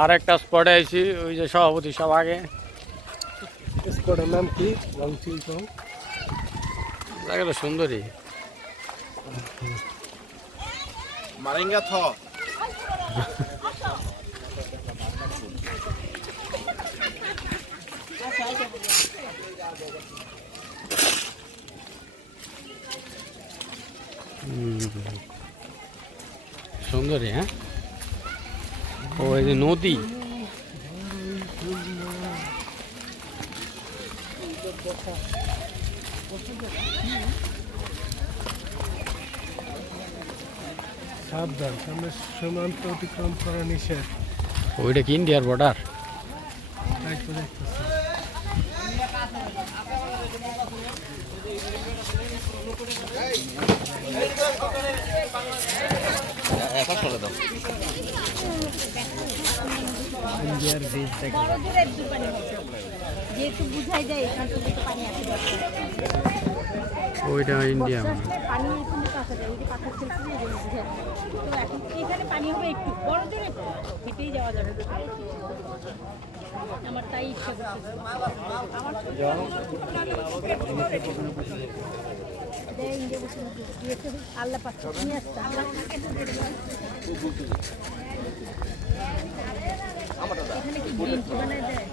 আর একটা স্পটে আইছি, ওই যে সভাপতি সব আগে। স্পটের নাম কি? লংচিল চং। জায়গাটা সুন্দরী। মারেঙ্গা থ সুন্দরী, হ্যাঁ। ওই যে নদী, সাবধান, সামনে সীমান্ত অতিক্রম করা নিষেধ। ওইটা কি ইন্ডিয়ার বর্ডার? তাই তো দেখতেছি। ইন্ডিয়ার বীজ দেখা যেহেতু বুঝাই যায় এখান থেকে তো পানি আসে ওইটা ইন্ডিয়া। পানি এখানে তো আসা যায়, ওই যে পাথর ফেলছে না, এই জন্য বুঝাই যায়। তো এখন এখানে পানি হবে একটু বড় জোরে, হেঁটেই যাওয়া যাবে। আমার তাই ইচ্ছা করছে। আল্লাহ পাচ্ছে নিয়ে আসতে এখানে কি গ্রিন টি বানায় দেয়?